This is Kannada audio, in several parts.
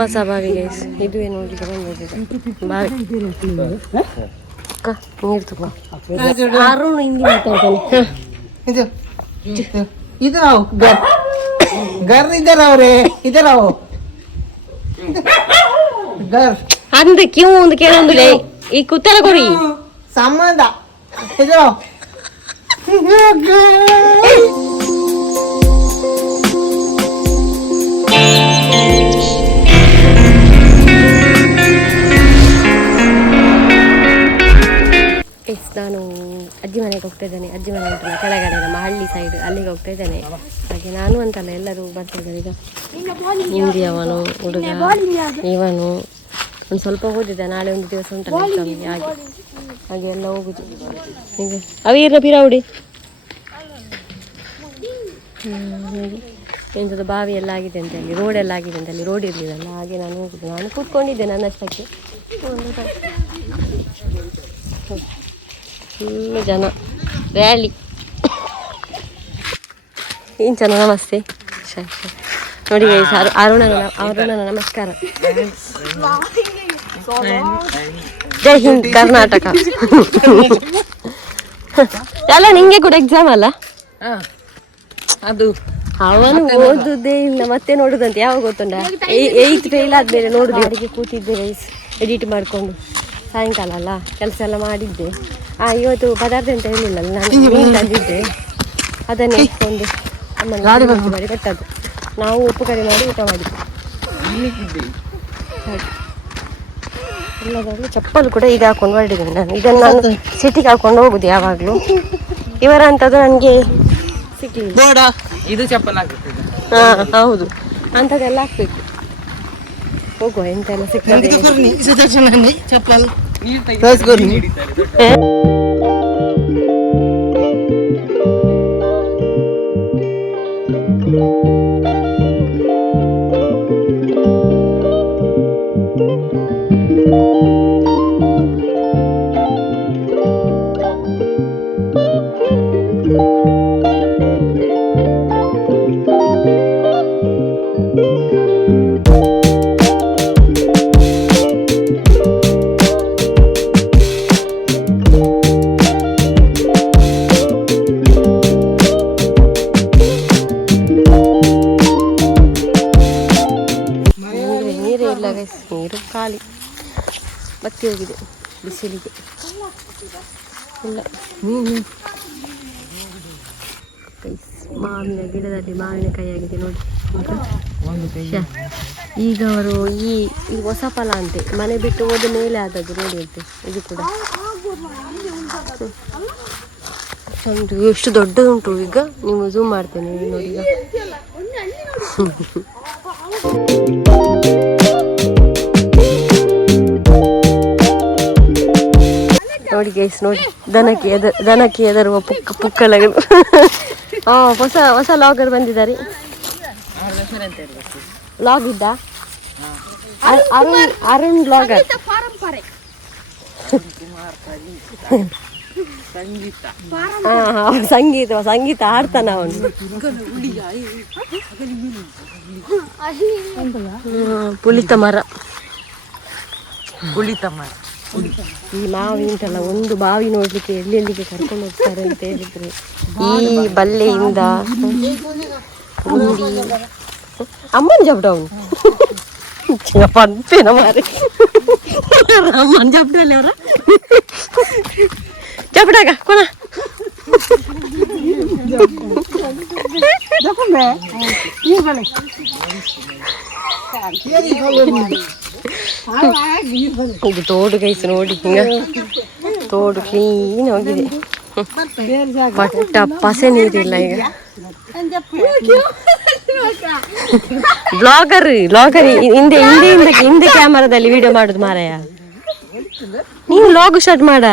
ಹೊಸ ಬಾವಿ ಗೈಸ್, ಇದು ಏನು ನೋಡ್ಲಿಕ್ಕೆ ಬಂದಿದೆ ಬಾವಿ. ನೀರು ತುಂಬ ಅರುಣ್ ಹಿಂದಿ ಮಾತಾಡ್ತಾನೆ. इधर आओ, घर इधर आओ रे, इधर आओ घर. ಅಂದ್ರೆ ಕ್ಯೂ ಒಂದು ಕೇಳೊಂದಿಲ್ಲ ಈ ಕುತ್ತಲ ಕೊಡಿ ಸಂಬಂಧ. इधर आओ. ನಾನು ಅಜ್ಜಿ ಮನೆಗೆ ಹೋಗ್ತಾ ಇದ್ದೇನೆ. ಅಜ್ಜಿ ಮನೆ ಉಂಟಲ್ಲ ಕೆಳಗಡೆ, ನಮ್ಮ ಹಳ್ಳಿ ಸೈಡ್, ಅಲ್ಲಿಗೆ ಹೋಗ್ತಾ ಇದ್ದೇನೆ. ಹಾಗೆ ನಾನು ಅಂತಲ್ಲ ಎಲ್ಲರೂ ಬರ್ತಾ ಇದ್ದಾರೆ. ಈಗ ಹಿಂದಿಯವನು ಹುಡುಗ ಇವನು ಒಂದು ಸ್ವಲ್ಪ ಓದಿದ್ದೆ. ನಾಳೆ ಒಂದು ದಿವಸ ಉಂಟಲ್ಲ ಎಕ್ಸಾಮಿಗೆ, ಹಾಗೆ ಎಲ್ಲ ಹೋಗುದು. ಈಗ ಅವೀರ ಪಿರಾವುಡಿ ಎಂಥದ್ದು ಬಾವಿ ಎಲ್ಲ ಆಗಿದೆ ಅಂತ, ಅಲ್ಲಿ ರೋಡ್ ಎಲ್ಲ ಆಗಿದೆ ಅಂತ, ಅಲ್ಲಿ ರೋಡ್ ಇರಲಿಲ್ಲ. ಹಾಗೆ ನಾನು ಹೋಗುದು. ನಾನು ಕೂತ್ಕೊಂಡಿದ್ದೆ ನನ್ನಷ್ಟಕ್ಕೆ. ಫುಲ್ಲು ಜನ, ರ್ಯಾಲಿ. ಏನು ಜನ. ನಮಸ್ತೆ. ನೋಡಿ ಅರುಣನ ನಮಸ್ಕಾರ. ಜೈ ಹಿಂದ್ ಕರ್ನಾಟಕ. ಅಲ್ಲ ನಿಂಗೆ ಕೂಡ ಎಕ್ಸಾಮ್ ಅಲ್ಲ? ಅದು ಅವನು ಓದುದೇ ಇಲ್ಲ, ಮತ್ತೆ ನೋಡುದಂತೆ. ಯಾವಾಗ ಗೊತ್ತುಂಟ, 8th ಫೇಲ್ ಆದ್ಮೇಲೆ ನೋಡುದು. ಅಡಿಗೆ ಕೂತಿದ್ದೆ ಗೈಸ್, ಎಡಿಟ್ ಮಾಡಿಕೊಂಡು. ಸಾಯಂಕಾಲ ಅಲ್ಲ, ಕೆಲಸ ಎಲ್ಲ ಮಾಡಿದ್ದೆ. ಇವತ್ತು ಪದಾರ್ಥ ಅಂತ ಹೇಳಿಲ್ಲ, ನಾನು ಮೀನು ತಂದಿದ್ದೆ. ಅದನ್ನೇ ಇಟ್ಕೊಂಡು ಅಮ್ಮನ ಮಾಡಿ ಕೊಟ್ಟದ್ದು. ನಾವು ಉಪ್ಪು ಕರಿ ಮಾಡಿ ಊಟ ಮಾಡಿದ್ವಿ. ಎಲ್ಲದಾಗಲೂ ಚಪ್ಪಲು ಕೂಡ ಈಗ ಹಾಕೊಂಡು ಹೊರಡಿದ್ದೇನೆ ನಾನು. ಇದನ್ನು ನಾನು ಸಿಟಿಗೆ ಹಾಕೊಂಡು ಹೋಗುದು ಯಾವಾಗಲೂ. ಇವರ ಅಂಥದ್ದು ನನಗೆ ಸಿಗ್ಲಿಲ್ಲ. ಇದು ಚಪ್ಪಲ್ ಆಗುತ್ತೆ. ಹಾಂ ಹೌದು, ಅಂಥದ್ದೆಲ್ಲ ಹಾಕ್ಬೇಕು. ಹೋಗುವ ಎಂತೆಲ್ಲ ಸಿಗ್ತದೆ. ಚಪ್ಪಲ್ ನೀರು ಖಾಲಿ, ಬತ್ತಿ ಹೋಗಿದೆ ಬಿಸಿಲಿಗೆ. ಇಲ್ಲ ಮಾವಿನ ಗಿಡದಲ್ಲಿ ಮಾವಿನಕಾಯಿ ಆಗಿದೆ ನೋಡಿ. ಈಗ ಅವರು ಈ ಹೊಸ ಫಲ ಅಂತೆ, ಮನೆ ಬಿಟ್ಟು ಹೋದ ಮೇಲೆ ಆದದ್ದು ನೋಡಿ ಅಂತೆ. ಇದು ಕೂಡ ಎಷ್ಟು ದೊಡ್ಡದುಂಟು. ಈಗ ನೀವು ಝೂಮ್ ಮಾಡ್ತೇನೆ ನೋಡಿ. ಈಗ ನೋಡಿ ಗೈಸ್, ನೋಡಿ ದನಕ್ಕೆ ಎದರುವ ಪುಕ್ಕಲಗಳು. ಹೊಸ ಲಾಗರ್ ಬಂದಿದ್ದಾರೆ. ಲಾಗ್ ಇದ್ದ ಅರುಣ್ ಲಾಗರ್. ಸಂಗೀತ ಹಾಡ್ತಾನ ಅವನು. ಪುಳಿತ ಮರ. ಈ ಮಾವಿ ಉಂಟಲ್ಲ, ಒಂದು ಬಾವಿ ನೋಡ್ಲಿಕ್ಕೆ ಎಲ್ಲೆಲ್ಲಿಗೆ ಕರ್ಕೊಂಡು ಹೋಗ್ತಾರೆ ಅಂತ ಹೇಳಿದ್ರು. ಈ ಬಲ್ಲೆಯಿಂದ ಅಮ್ಮನ ಜಬ್ಡವನು ಪಂಪೇನ ಮಾರಿ. ಅಮ್ಮನ ಜಬ್ಡಲ್ಲಿ ಅವರ ಜಬ್ಡಾಗ ಕೊನ ಇದು ತೋಡು ಗೈಸ್ ನೋಡಿ. ಹಿಂಗ ತೋಡು ಕ್ಲೀನ್ ಹೋಗಿದೆ, ಪಟ್ಟ ಪಸೆ ನೀರಿಲ್ಲ. ಈಗ ಬ್ಲಾಗರ್ ಹಿಂದೆ ಕ್ಯಾಮರಾದಲ್ಲಿ ವಿಡಿಯೋ ಮಾಡುದು ಮಾರಾಯ. ನೀವು ಲಾಗ್ ಸ್ಟಾರ್ಟ್ ಮಾಡ.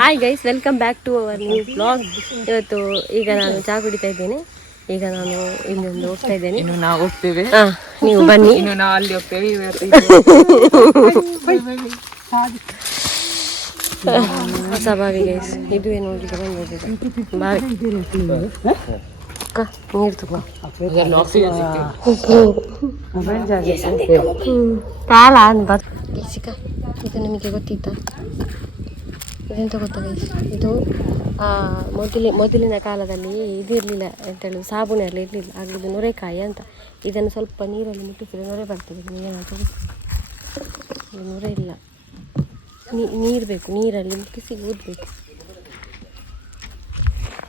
Hi guys, welcome back to our new vlog. ಇವತ್ತು ಈಗ ನಾನು ಚಹಾ ಕುಡಿತಾ ಇದ್ದೇನೆ. ಈಗ ನಾನು ಇನ್ನೊಂದು ಹೋಗ್ತಾ ಇದ್ದೇನೆ. ನಾವು ಹೋಗ್ತೇವೆ, ನೀವು ಬನ್ನಿ. ನಾವು ಅಲ್ಲಿ ಹೋಗ್ತೇವೆ. ಹೊಸ ಬಾವಿ ಗೈಸ್, ಇದು ಏನು ನೋಡ್ಲಿಕ್ಕೆ ಬಂದಿದೆ ಬಾವಿ. ಅಕ್ಕ ನೀರು ತಗೋ ತಾಳ ಸಿಕ್ಕ. ಇದು ನಿಮಗೆ ಗೊತ್ತಿತ್ತಾ? ಇದೆಂತ ಗೊತ್ತಾ ಗೈಸ್, ಇದು ಮೊದಲಿನ ಕಾಲದಲ್ಲಿ ಇದು ಇರಲಿಲ್ಲ ಎಂತ ಹೇಳೋದು, ಸಾಬೂನು ಎಲ್ಲ ಇರಲಿಲ್ಲ. ಆಗ ಇದು ನೊರೆಕಾಯಿ ಅಂತ. ಇದನ್ನು ಸ್ವಲ್ಪ ನೀರಲ್ಲಿ ಮುಟ್ಟಿಸಿದ್ರೆ ನೊರೆ ಬರ್ತದೆ. ನೊರೆ ಇಲ್ಲ, ನೀರು ಬೇಕು, ನೀರಲ್ಲಿ ಮುಟ್ಟಿಸಿ ಊದಬೇಕು.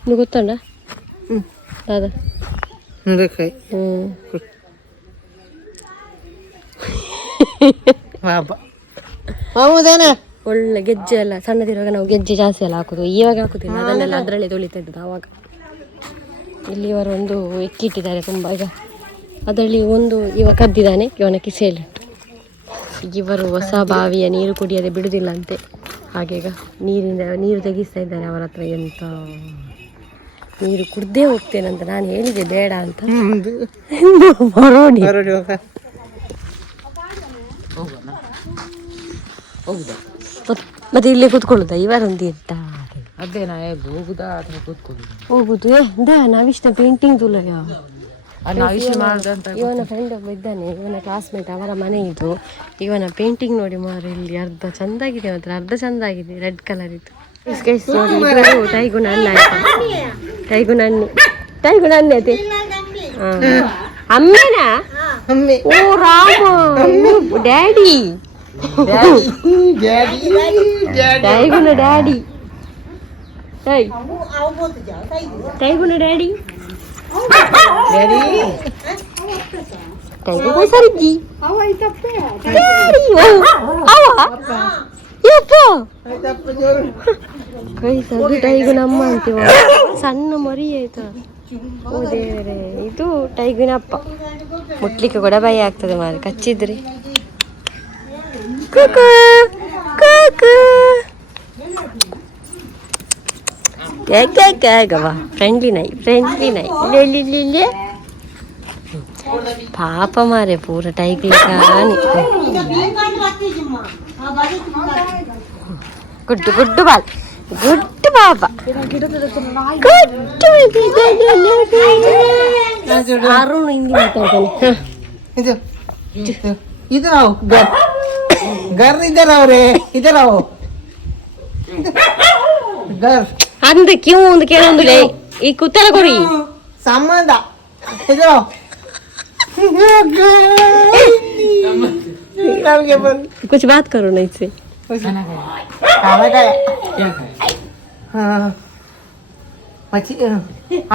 ನೀವು ಗೊತ್ತುಂಡ? ದಾದಾ ನೊರೆಕಾಯಿ. ಒಳ್ಳೆ ಗೆಜ್ಜೆ ಎಲ್ಲ ಸಣ್ಣದಿರುವಾಗ ನಾವು ಗೆಜ್ಜೆ ಜಾಸ್ತಿ ಎಲ್ಲ ಹಾಕೋದು, ಇವಾಗ ಹಾಕೋದಿಲ್ಲ. ಅದನ್ನೆಲ್ಲ ಅದರಲ್ಲೇ ತೊಳಿತಾ ಇದ್ದದ್ದು ಆವಾಗ. ಇಲ್ಲಿ ಇವರು ಒಂದು ಇಕ್ಕಿಟ್ಟಿದ್ದಾರೆ ತುಂಬ. ಈಗ ಅದರಲ್ಲಿ ಒಂದು ಇವಾಗ ಕದ್ದಿದ್ದಾನೆ, ಇವನ ಕಿಸೆಯಲ್ಲಿ. ಇವರು ಹೊಸ ಬಾವಿಯ ನೀರು ಕುಡಿಯದೆ ಬಿಡುವುದಿಲ್ಲ ಅಂತೆ. ಹಾಗೆ ಈಗ ನೀರು ತೆಗಿಸ್ತಾ ಇದ್ದಾರೆ ಅವರ ಹತ್ರ. ಎಂತ ನೀರು ಕುಡ್ದೇ ಹೋಗ್ತೇನಂತ ನಾನು ಹೇಳಿದೆ ಬೇಡ ಅಂತ. ಮತ್ತೆ ಇಲ್ಲೇ ಕೂತ್ಕೊಳ್ಳುದ ಇವರೊಂದು ಇರ್ತಾರೆ. ಹೋಗುದು ನಾವಿಷ್ಟ ಪೇಂಟಿಂಗ್ ತುಲಯ. ಇವನ ಫ್ರೆಂಡ್ ಒಬ್ಬ ಇದ್ದಾನೆ, ಇವನ ಕ್ಲಾಸ್ಮೇಟ್, ಅವರ ಮನೆ ಇದು. ಇವನ ಪೇಂಟಿಂಗ್ ನೋಡಿ ಮಾರು, ಇಲ್ಲಿ ಅರ್ಧ ಚಂದಾಗಿದೆ, ಮಾತ್ರ ಅರ್ಧ ಚಂದ ಆಗಿದೆ, ರೆಡ್ ಕಲರ್ ಇತ್ತು. ನೋಡಿ ಟೈಗುಣ ಅಣ್ಣ ಆಯ್ತಾ, ಟೈಗುಣ ಅಣ್ಣೆ ಅದೇ ಅಮ್ಮೇನಾ? ಓ ರಾಮ, ಡ್ಯಾಡಿ, ಟೈಗುಣ ಡ್ಯಾಡಿ, ಟೈಗುಣ ಡ್ಯಾಡಿ, ಟೈಗು ಸರ್ಜಿ ಕೈ ಸದ್ದು ಟೈಗುನ ಅಮ್ಮ ಅಂತೀವ. ಸಣ್ಣ ಮರಿ ಆಯ್ತಾ, ಓ ದೇವರೇ. ಇದು ಟೈಗುನ ಅಪ್ಪ. ಮುಟ್ಲಿಕ್ಕೆ ಕೂಡ ಭಯ ಆಗ್ತದೆ ಮಾರಿ, ಕಚ್ಚಿದ್ರಿ. ಫ್ರೆಂಡ್ಲಿ ನೈ ಪಾಪ ಮಾರೆ ಪೂರ ಟೈಗ್ಲಿ ಕಾಣಿ. ಗುಡ್ಡು ಬಾಲ್, ಗುಡ್ಡು ಪಾಪ, ಅರುಣ್ ಹಿಂದಿ ಮಾತಾಡ್ತಾನೆ. ಇದು ಗರ್ ಇದ್ದಾರ ಅವ್ರೆ, ಇದಾರ ಗರ್ ಅಂದ ಕ್ಯೂ ಒಂದು ಕೇಳೊಂದು ಈ ಕುತ್ತಲ ಕೊರಿ ಸಂಬಂಧ ಇದು कुछ बात करो ना इससे.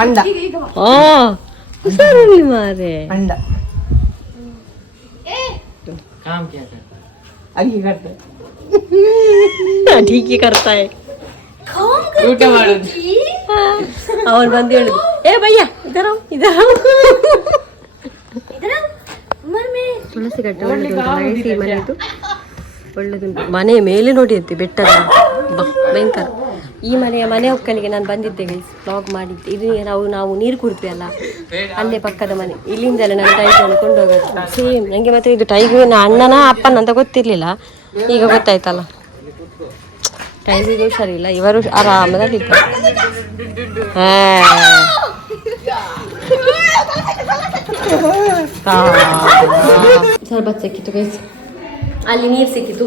अंडा सर मारे अंडा काम क्या करता है? अभी करता है, ठीक ही करता है. ಊಟ ಮಾಡೋದು. ಅವನು ಬಂದು ಹೇಳುದು, ಏ ಭಯ್ಯ ಇದರ ತುಳಸಿ ಕಟ್ಟೆ ಒಳ್ಳೆದುಂಟು, ಮನೆಯದು ಒಳ್ಳೆದುಂಟು. ಮನೆ ಮೇಲೆ ನೋಡಿ ಅಂತೆ ಬೆಟ್ಟದ ಭಯಂಕರ. ಈ ಮನೆ ಒಕ್ಕಲಿಗೆ ನಾನು ಬಂದಿದ್ದೆ ಗೈಸ್, ಬ್ಲಾಗ್ ಮಾಡಿದ್ದೆ. ಇದು ನಾವು ನೀರು ಕುಡ್ತೀವಿ ಅಲ್ಲ, ಅಲ್ಲೇ ಪಕ್ಕದ ಮನೆ. ಇಲ್ಲಿಂದಲೇ ನಾನು ಟೈಗನ್ನು ಕೊಂಡೋಗೋದು ಸೇಮ್. ನನಗೆ ಮತ್ತೆ ಇದು ಟೈಗುವಿನ ಅಣ್ಣನ ಅಪ್ಪನ ಅಂತ ಗೊತ್ತಿರಲಿಲ್ಲ, ಈಗ ಗೊತ್ತಾಯ್ತಲ್ಲ. ಟೈಮಿಗೆ ಹುಷಾರಿಲ್ಲ, ಇವರು ಆರಾಮದಲ್ಲಿದ್ದಾರೆ. ಸರ್ಬತ್ ಸಿಕ್ಕಿತು ಗೈಸ್, ಅಲ್ಲಿ ನೀರು ಸಿಕ್ಕಿತು,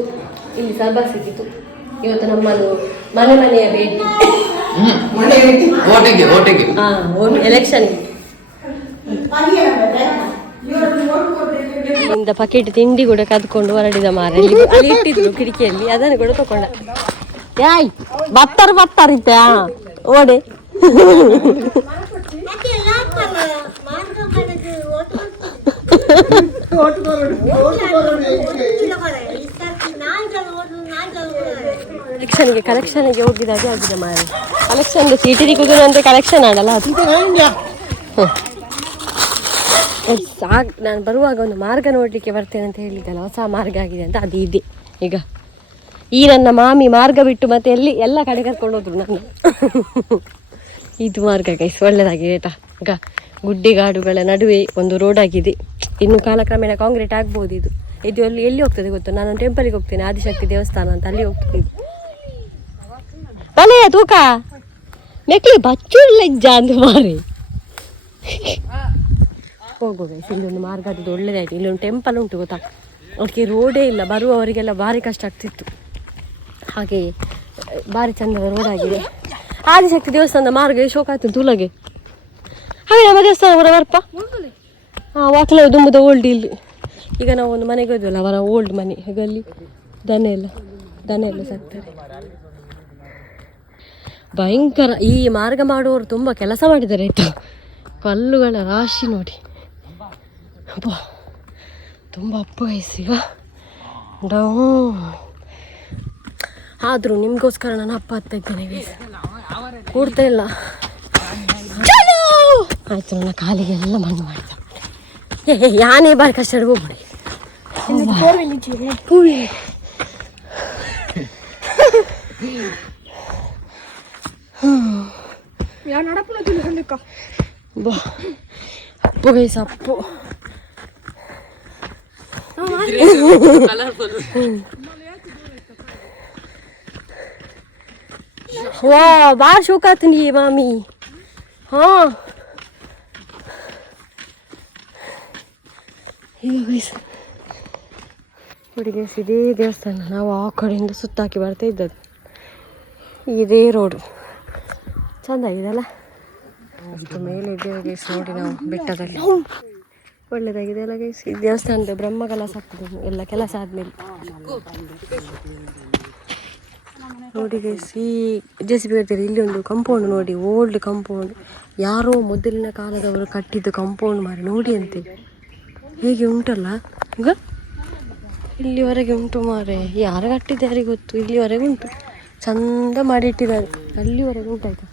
ಇಲ್ಲಿ ಸರ್ಬತ್ ಸಿಕ್ಕಿತು. ಇವತ್ತು ನಮ್ಮದು ಮನೆಯ ಭೇಟಿ, ಎಲೆಕ್ಷನ್ಗೆ ಇಂದ ಪಕೆಟ್ ತಿಂಡಿ ಕೂಡ ಕದ್ಕೊಂಡು ಹೊರಡಿದ ಮಾರ. ಅಲ್ಲಿ ಇಟ್ಟಿದ್ರು ಕಿಟಕಿಯಲ್ಲಿ, ಅದನ್ನು ಕೂಡ ತಕೊಂಡ. ಯಾಯ್ ಬತ್ತಾರಿತ್ತ ಓಡೆ. ಕಲೆಕ್ಷನ್ಗೆ ಹೋಗಿದಾಗೆ ಆಗಿದೆ ಮಾರಿ. ಕಲೆಕ್ಷನ್ ಸೀಟಿ ಸಿಗುದು ಅಂದ್ರೆ ಕಲೆಕ್ಷನ್ ಆಡಲ್ಲ ಅದು. ನಾನು ಬರುವಾಗ ಒಂದು ಮಾರ್ಗ ನೋಡ್ಲಿಕ್ಕೆ ಬರ್ತೇನೆ ಅಂತ ಹೇಳಿದ್ದಲ್ಲ, ಹೊಸ ಮಾರ್ಗ ಆಗಿದೆ ಅಂತ. ಅದು ಇದೆ ಈಗ. ಈ ನನ್ನ ಮಾಮಿ ಮಾರ್ಗ ಬಿಟ್ಟು ಮತ್ತೆ ಎಲ್ಲ ಕಡೆ ಕರ್ಕೊಂಡು ಹೋದ್ರು ನನ್ನ. ಇದು ಮಾರ್ಗ ಗೈಸ್, ಒಳ್ಳೆದಾಗಿದೆ ಆಯ್ತಾ. ಈಗ ಗುಡ್ಡೆಗಾಡುಗಳ ನಡುವೆ ಒಂದು ರೋಡ್ ಆಗಿದೆ. ಇನ್ನು ಕಾಲಕ್ರಮೇಣ ಕಾಂಕ್ರೀಟ್ ಆಗ್ಬೋದು. ಇದು ಎಲ್ಲಿ ಹೋಗ್ತದೆ ಗೊತ್ತು? ನಾನು ಟೆಂಪಲ್ಗೆ ಹೋಗ್ತೇನೆ, ಆದಿಶಕ್ತಿ ದೇವಸ್ಥಾನ ಅಂತ, ಅಲ್ಲಿ ಹೋಗ್ತದೆ. ಬಲೆ ತೂಕ ಮೆಕ್ಲಿ ಬಚ್ಚುಳ್ಳ ಇಜ್ಜ ಅಂತ ಮಾರಿ. ಹೋಗುವ ಇಲ್ಲೊಂದು ಮಾರ್ಗ ಅದು ಒಳ್ಳೆದಾಯ್ತು. ಇಲ್ಲೊಂದು ಟೆಂಪಲ್ ಉಂಟು ಗೊತ್ತಾ, ಅದಕ್ಕೆ ರೋಡೇ ಇಲ್ಲ, ಬರುವವರಿಗೆಲ್ಲ ಭಾರಿ ಕಷ್ಟ ಆಗ್ತಿತ್ತು. ಹಾಗೆ ಭಾರಿ ಚಂದದ ರೋಡ್ ಆಗಿದೆ. ಆದಿಶಕ್ತಿ ದೇವಸ್ಥಾನದ ಮಾರ್ಗ ಶೋಕ ಆಯ್ತು ತುಲಗೆ. ಹಾಗೆ ನಮ್ಮ ದೇವಸ್ಥಾನ ಅವರ ಬರ್ಪ ವಾಕ್ಲ ದುಂಬುದ ಓಲ್ಡ್ ಇಲ್ಲಿ. ಈಗ ನಾವು ಒಂದು ಮನೆಗೆ ಹೋದ್ವಲ್ಲ, ಅವರ ಓಲ್ಡ್ ಮನೆ. ಈಗ ಅಲ್ಲಿ ದನ ಎಲ್ಲ ಸಾಕ್ತಾರೆ. ಭಯಂಕರ. ಈ ಮಾರ್ಗ ಮಾಡುವವರು ತುಂಬ ಕೆಲಸ ಮಾಡಿದ್ದಾರೆ ಆಯಿತಾ. ಕಲ್ಲುಗಳ ರಾಶಿ ನೋಡಿ, ಅಪ್ಪ ತುಂಬ ಅಪ್ಪ ಈಗ ಡೌನ್. ಆದರೂ ನಿಮಗೋಸ್ಕರ ನಾನು ಅಪ್ಪ ಹತ್ತಾ ಇದ್ದೇನೆ ಗೈಸ್, ಕೂಡ್ತಾ ಇಲ್ಲ. ಆಯ್ತು, ನನ್ನ ಕಾಲಿಗೆಲ್ಲ ಮಣ್ಣು ಮಾಡಿದ. ಯಾನೇ ಬಾರಿ ಕಷ್ಟ ಹೋಗ್ಬಿಡಿ. ಅಪ್ಪು ಗೈಸ್, ಅಪ್ಪು ವಾ ಬಾಳ ಶೋಕ ಆತೀನಿ ಮಾಮಿ. ಹಾ ಈಗ ಗೈಸ್ ನೋಡಿ ಗೈಸ್, ಇದೇ ದೇವಸ್ಥಾನ. ನಾವು ಆ ಕಡೆಯಿಂದ ಸುತ್ತಾಕಿ ಬರ್ತಾ ಇದ್ದದ್ದು. ಇದೇ ರೋಡು ಚಂದ ಆಗಿದೆಲ್ಲ. ಅಷ್ಟು ಮೇಲೆ ಇದ್ದೇವೆ ಗೈಸ್ ನೋಡಿ ನಾವು ಬೆಟ್ಟದಲ್ಲಿ. ಒಳ್ಳೆದಾಗಿದೆ ಅಲ್ಲ ಗೈಸ್. ಈ ದೇವಸ್ಥಾನದ ಬ್ರಹ್ಮ ಕೆಲಸ ಆಗ್ತದೆ ಎಲ್ಲ ಕೆಲಸ ಆದಮೇಲೆ ನೋಡಿ ಗೈಸ್. ಈ JCB ಹೇಳ್ತಾರೆ ಇಲ್ಲಿ ಒಂದು ಕಂಪೌಂಡ್ ನೋಡಿ, ಓಲ್ಡ್ ಕಂಪೌಂಡ್. ಯಾರೋ ಮೊದಲಿನ ಕಾಲದವರು ಕಟ್ಟಿದ್ದು ಕಂಪೌಂಡ್ ಮಾರಿ ನೋಡಿ ಅಂತೆ. ಹೇಗೆ ಉಂಟಲ್ಲ ಈಗ, ಇಲ್ಲಿವರೆಗೆ ಉಂಟು ಮಾರೆ. ಯಾರು ಕಟ್ಟಿದ್ದು ಯಾರಿಗೆ ಗೊತ್ತು. ಇಲ್ಲಿವರೆಗೆ ಉಂಟು, ಚಂದ ಮಾಡಿಟ್ಟಿದ್ದಾರೆ. ಅಲ್ಲಿವರೆಗೆ ಉಂಟಾಯ್ತು.